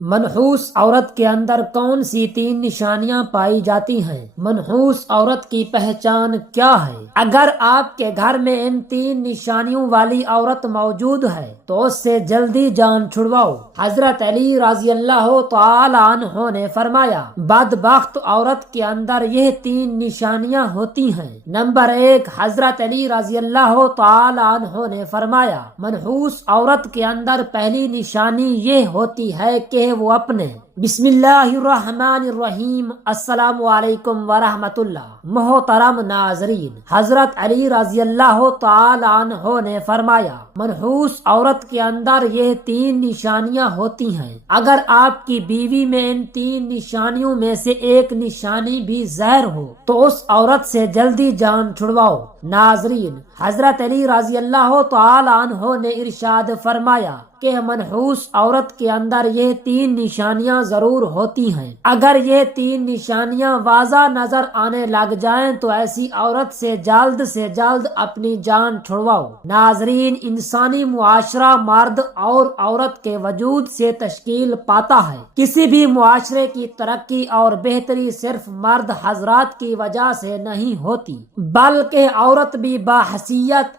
منحوس عورت کے اندر کون سی 3 نشانیاں پائی جاتی ہیں؟ منحوس عورت کی پہچان کیا ہے؟ اگر آپ کے گھر میں ان 3 نشانیوں والی عورت موجود ہے تو اس سے جلدی جان چھڑواؤ۔ حضرت علی رضی اللہ تعالی عنہ نے فرمایا، بدبخت عورت کے اندر یہ 3 نشانیاں ہوتی ہیں۔ نمبر 1، حضرت علی رضی اللہ تعالی عنہ نے فرمایا، منحوس عورت کے اندر پہلی نشانی یہ ہوتی ہے کہ وہ اپنے بسم اللہ الرحمن الرحیم السلام علیکم ورحمۃ اللہ۔ محترم ناظرین، حضرت علی رضی اللہ تعالی عنہ نے فرمایا، منحوس عورت کے اندر یہ 3 نشانیاں ہوتی ہیں۔ اگر آپ کی بیوی میں ان 3 نشانیوں میں سے ایک نشانی بھی ظاہر ہو تو اس عورت سے جلدی جان چھڑواؤ۔ ناظرین، حضرت علی رضی اللہ تعالی عنہ نے ارشاد فرمایا کہ منحوس عورت کے اندر یہ 3 نشانیاں ضرور ہوتی ہیں۔ اگر یہ 3 نشانیاں واضح نظر آنے لگ جائیں تو ایسی عورت سے جلد اپنی جان چھڑواؤ۔ ناظرین، انسانی معاشرہ مرد اور عورت کے وجود سے تشکیل پاتا ہے۔ کسی بھی معاشرے کی ترقی اور بہتری صرف مرد حضرات کی وجہ سے نہیں ہوتی، بلکہ عورت بھی باحثیت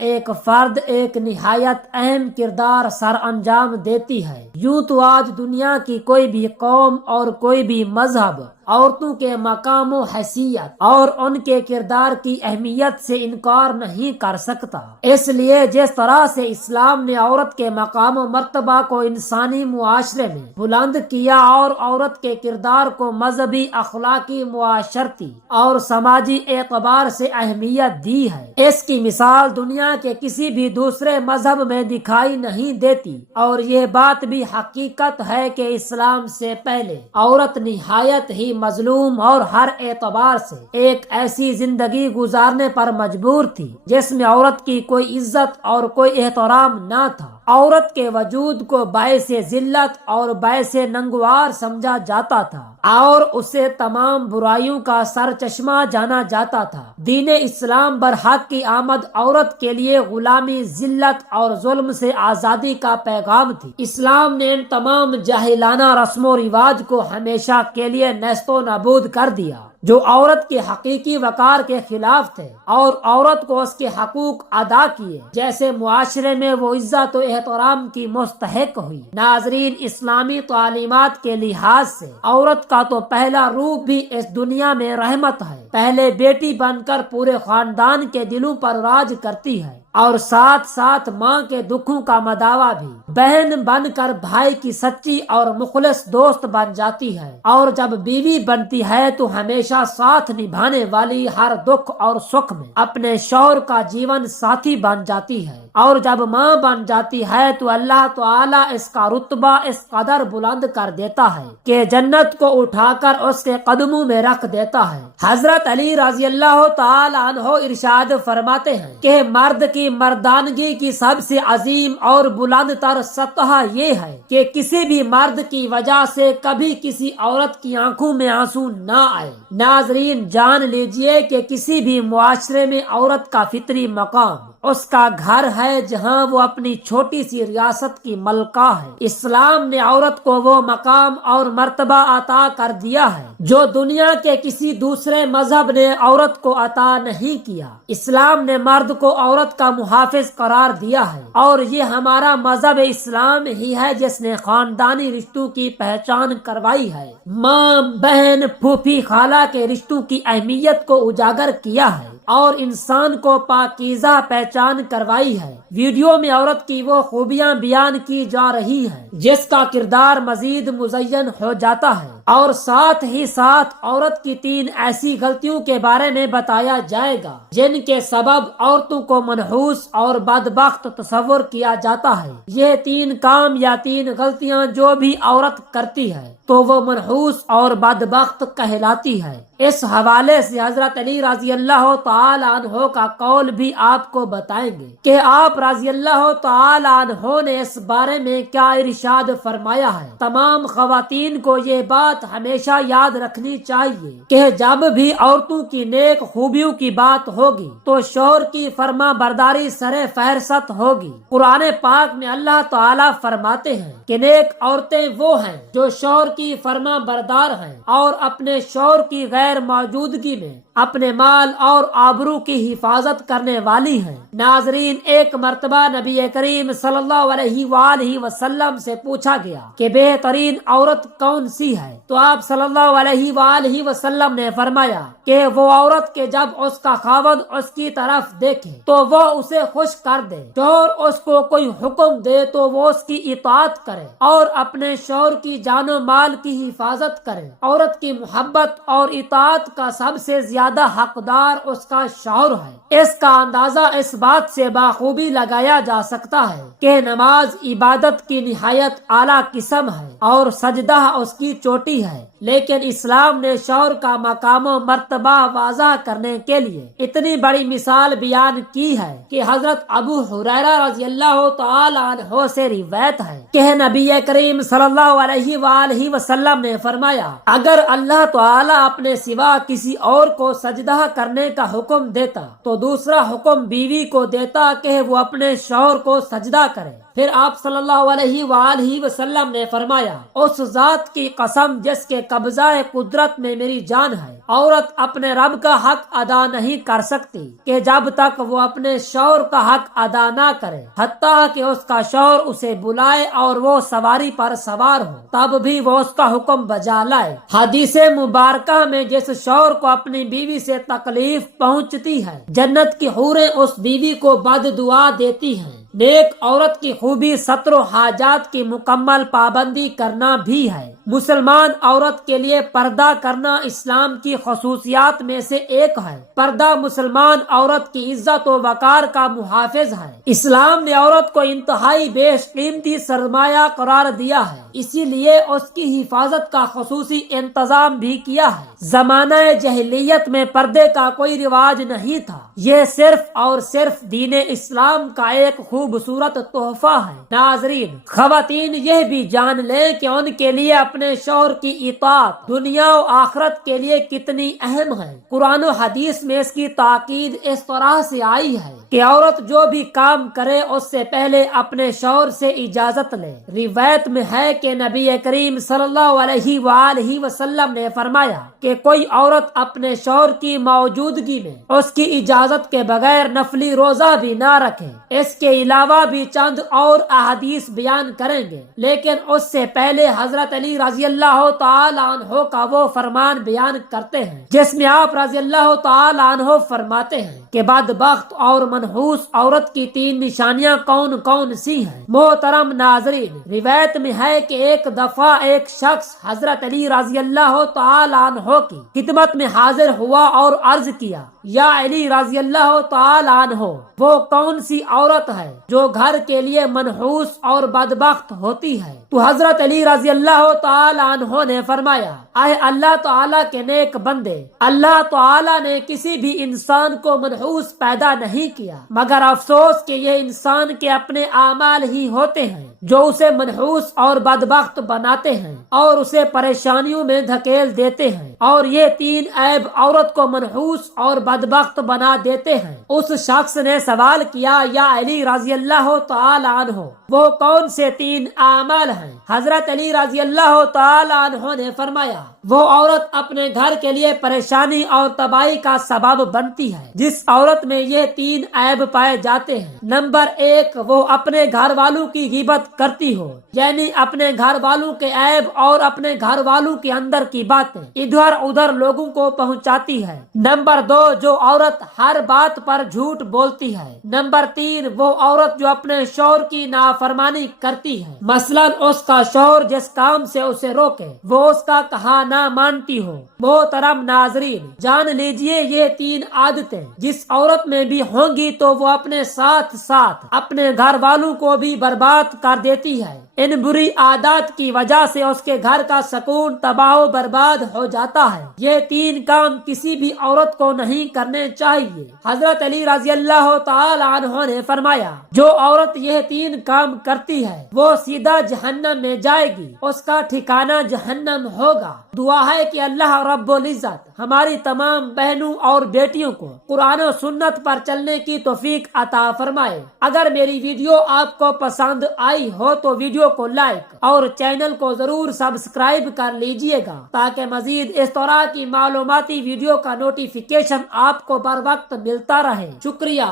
ایک فرد ایک نہایت اہم کردار سر انجام دیتی ہے۔ یوں تو آج دنیا کی کوئی بھی قوم اور کوئی بھی مذہب عورتوں کے مقام و حیثیت اور ان کے کردار کی اہمیت سے انکار نہیں کر سکتا۔ اس لیے جس طرح سے اسلام نے عورت کے مقام و مرتبہ کو انسانی معاشرے میں بلند کیا اور عورت کے کردار کو مذہبی، اخلاقی، معاشرتی اور سماجی اعتبار سے اہمیت دی ہے، اس کی مثال دنیا کے کسی بھی دوسرے مذہب میں دکھائی نہیں دیتی۔ اور یہ بات بھی حقیقت ہے کہ اسلام سے پہلے عورت نہایت ہی مظلوم اور ہر اعتبار سے ایک ایسی زندگی گزارنے پر مجبور تھی جس میں عورت کی کوئی عزت اور کوئی احترام نہ تھا۔ عورت کے وجود کو باعث ذلت اور باعث ننگوار سمجھا جاتا تھا اور اسے تمام برائیوں کا سر چشمہ جانا جاتا تھا۔ دین اسلام برحق کی آمد عورت کے لیے غلامی، ذلت اور ظلم سے آزادی کا پیغام تھی۔ اسلام نے ان تمام جاہلانہ رسم و رواج کو ہمیشہ کے لیے نیست و نابود کر دیا جو عورت کے حقیقی وقار کے خلاف تھے، اور عورت کو اس کے حقوق ادا کیے جیسے معاشرے میں وہ عزت و احترام کی مستحق ہوئی۔ ناظرین، اسلامی تعلیمات کے لحاظ سے عورت کا تو پہلا روپ بھی اس دنیا میں رحمت ہے۔ پہلے بیٹی بن کر پورے خاندان کے دلوں پر راج کرتی ہے اور ساتھ ماں کے دکھوں کا مداوا بھی، بہن بن کر بھائی کی سچی اور مخلص دوست بن جاتی ہے، اور جب بیوی بنتی ہے تو ہمیشہ ساتھ نبھانے والی، ہر دکھ اور سکھ میں اپنے شوہر کا جیون ساتھی بن جاتی ہے، اور جب ماں بن جاتی ہے تو اللہ تعالیٰ اس کا رتبہ اس قدر بلند کر دیتا ہے کہ جنت کو اٹھا کر اس کے قدموں میں رکھ دیتا ہے۔ حضرت علی رضی اللہ تعالی عنہ ارشاد فرماتے ہیں کہ مرد کی مردانگی کی سب سے عظیم اور بلند تر سطح یہ ہے کہ کسی بھی مرد کی وجہ سے کبھی کسی عورت کی آنکھوں میں آنسو نہ آئے۔ ناظرین، جان لیجئے کہ کسی بھی معاشرے میں عورت کا فطری مقام اس کا گھر ہے جہاں وہ اپنی چھوٹی سی ریاست کی ملکہ ہے۔ اسلام نے عورت کو وہ مقام اور مرتبہ عطا کر دیا ہے جو دنیا کے کسی دوسرے مذہب نے عورت کو عطا نہیں کیا۔ اسلام نے مرد کو عورت کا محافظ قرار دیا ہے، اور یہ ہمارا مذہب اسلام ہی ہے جس نے خاندانی رشتوں کی پہچان کروائی ہے، ماں، بہن، پھوپھی، خالہ کے رشتوں کی اہمیت کو اجاگر کیا ہے اور انسان کو پاکیزہ پہچان کروائی ہے۔ ویڈیو میں عورت کی وہ خوبیاں بیان کی جا رہی ہیں جس کا کردار مزید مزین ہو جاتا ہے، اور ساتھ ہی ساتھ عورت کی 3 ایسی غلطیوں کے بارے میں بتایا جائے گا جن کے سبب عورتوں کو منحوس اور بدبخت تصور کیا جاتا ہے۔ یہ 3 کام یا 3 غلطیاں جو بھی عورت کرتی ہے تو وہ منحوس اور بدبخت کہلاتی ہے۔ اس حوالے سے حضرت علی رضی اللہ تعالی تعالی عنہ کا قول بھی آپ کو بتائیں گے کہ آپ رضی اللہ تعالی عنہ نے اس بارے میں کیا ارشاد فرمایا ہے۔ تمام خواتین کو یہ بات ہمیشہ یاد رکھنی چاہیے کہ جب بھی عورتوں کی نیک خوبیوں کی بات ہوگی تو شوہر کی فرما برداری سر فہرست ہوگی۔ قرآن پاک میں اللہ تعالیٰ فرماتے ہیں کہ نیک عورتیں وہ ہیں جو شوہر کی فرما بردار ہیں اور اپنے شوہر کی غیر موجودگی میں اپنے مال اور آبرو کی حفاظت کرنے والی ہیں۔ ناظرین، ایک مرتبہ نبی کریم صلی اللہ علیہ وآلہ وسلم سے پوچھا گیا کہ بہترین عورت کون سی ہے؟ تو آپ صلی اللہ علیہ وآلہ وسلم نے فرمایا کہ وہ عورت کے جب اس کا خاوند اس کی طرف دیکھے تو وہ اسے خوش کر دے، شوہر اس کو کوئی حکم دے تو وہ اس کی اطاعت کرے اور اپنے شوہر کی جان و مال کی حفاظت کرے۔ عورت کی محبت اور اطاعت کا سب سے زیادہ حقدار اس کا شوہر ہے۔ اس کا اندازہ اس بات سے بخوبی لگایا جا سکتا ہے کہ نماز عبادت کی نہایت اعلیٰ قسم ہے اور سجدہ اس کی چوٹی ہے، لیکن اسلام نے شوہر کا مقام و مرتبہ واضح کرنے کے لیے اتنی بڑی مثال بیان کی ہے کہ حضرت ابو ہریرہ رضی اللہ تعالی عنہ سے روایت ہے کہ نبی کریم صلی اللہ علیہ وآلہ وسلم نے فرمایا، اگر اللہ تعالی اپنے سوا کسی اور کو سجدہ کرنے کا حکم دیتا تو دوسرا حکم بیوی کو دیتا کہ وہ اپنے شوہر کو سجدہ کرے۔ پھر آپ صلی اللہ علیہ وآلہ وسلم نے فرمایا، اس ذات کی قسم جس کے قبضہ قدرت میں میری جان ہے، عورت اپنے رب کا حق ادا نہیں کر سکتی کہ جب تک وہ اپنے شوہر کا حق ادا نہ کرے، حتیٰ کہ اس کا شوہر اسے بلائے اور وہ سواری پر سوار ہو تب بھی وہ اس کا حکم بجا لائے۔ حدیث مبارکہ میں جس شوہر کو اپنی بیوی سے تکلیف پہنچتی ہے، جنت کی حوریں اس بیوی کو بد دعا دیتی ہیں۔ نیک عورت کی خوبی ستر و حاجات کی مکمل پابندی کرنا بھی ہے۔ مسلمان عورت کے لیے پردہ کرنا اسلام کی خصوصیات میں سے ایک ہے۔ پردہ مسلمان عورت کی عزت و وقار کا محافظ ہے۔ اسلام نے عورت کو انتہائی بیش قیمتی سرمایہ قرار دیا ہے، اسی لیے اس کی حفاظت کا خصوصی انتظام بھی کیا ہے۔ زمانہ جاہلیت میں پردے کا کوئی رواج نہیں تھا، یہ صرف اور صرف دین اسلام کا ایک خوبصورت تحفہ ہے۔ ناظرین، خواتین یہ بھی جان لیں کہ ان کے لیے اپنے شوہر کی اطاعت دنیا و آخرت کے لیے کتنی اہم ہے۔ قرآن و حدیث میں اس کی تاکید اس طرح سے آئی ہے کہ عورت جو بھی کام کرے اس سے پہلے اپنے شوہر سے اجازت لے۔ روایت میں ہے کہ نبی کریم صلی اللہ علیہ وآلہ وسلم نے فرمایا کہ کوئی عورت اپنے شوہر کی موجودگی میں اس کی اجازت کے بغیر نفلی روزہ بھی نہ رکھے۔ اس کے علاوہ بھی چند اور احادیث بیان کریں گے، لیکن اس سے پہلے حضرت علی رضی اللہ تعالی عنہ کا وہ فرمان بیان کرتے ہیں جس میں آپ رضی اللہ تعالی عنہ فرماتے ہیں کہ بدبخت اور منحوس عورت کی 3 نشانیاں کون کون سی ہیں۔ محترم ناظرین، روایت میں ہے کہ ایک دفعہ ایک شخص حضرت علی رضی اللہ تعالی عنہ کی خدمت میں حاضر ہوا اور عرض کیا، یا علی رضی اللہ تعالی عنہ، وہ کون سی عورت ہے جو گھر کے لیے منحوس اور بدبخت ہوتی ہے؟ تو حضرت علی رضی اللہ تعالی عنہ نے فرمایا، اے اللہ تعالیٰ کے نیک بندے، اللہ تعالیٰ نے کسی بھی انسان کو منحوس پیدا نہیں کیا، مگر افسوس کہ یہ انسان کے اپنے اعمال ہی ہوتے ہیں جو اسے منحوس اور بدبخت بناتے ہیں اور اسے پریشانیوں میں دھکیل دیتے ہیں، اور یہ 3 عیب عورت کو منحوس اور بدبخت بنا دیتے ہیں۔ اس شخص نے سوال کیا، یا علی رضی اللہ تعالی عنہ، وہ کون سے 3 اعمال ہیں؟ حضرت علی رضی اللہ تعالی عنہ نے فرمایا، وہ عورت اپنے گھر کے لیے پریشانی اور تباہی کا سبب بنتی ہے جس عورت میں یہ 3 عیب پائے جاتے ہیں۔ نمبر 1، وہ اپنے گھر والوں کی غیبت کرتی ہو، یعنی اپنے گھر والوں کے عیب اور اپنے گھر والوں کے اندر کی باتیں ادھر ادھر لوگوں کو پہنچاتی ہے۔ نمبر 2، جو عورت ہر بات پر جھوٹ بولتی ہے۔ نمبر 3، وہ عورت جو اپنے شوہر کی نافرمانی کرتی ہے، مثلا اس کا شوہر جس کام سے اسے روکے وہ اس کا کہا نہ مانتی ہو۔ محترم ناظرین، جان لیجئے یہ 3 عادتیں جس عورت میں بھی ہوں گی تو وہ اپنے ساتھ ساتھ اپنے گھر والوں کو بھی برباد کر دیتی ہے۔ ان بری عادات کی وجہ سے اس کے گھر کا سکون تباہ و برباد ہو جاتا ہے۔ یہ 3 کام کسی بھی عورت کو نہیں کرنے چاہیے۔ حضرت علی رضی اللہ تعالی عنہ نے فرمایا، جو عورت یہ 3 کام کرتی ہے وہ سیدھا جہنم میں جائے گی، اس کا ٹھکانہ جہنم ہوگا۔ دعا ہے کہ اللہ رب العزت ہماری تمام بہنوں اور بیٹیوں کو قرآن و سنت پر چلنے کی توفیق عطا فرمائے۔ اگر میری ویڈیو آپ کو پسند آئی ہو تو ویڈیو کو لائک اور چینل کو ضرور سبسکرائب کر لیجئے گا تاکہ مزید اس طرح کی معلوماتی ویڈیو کا نوٹیفیکیشن آپ کو بر وقت ملتا رہے۔ شکریہ۔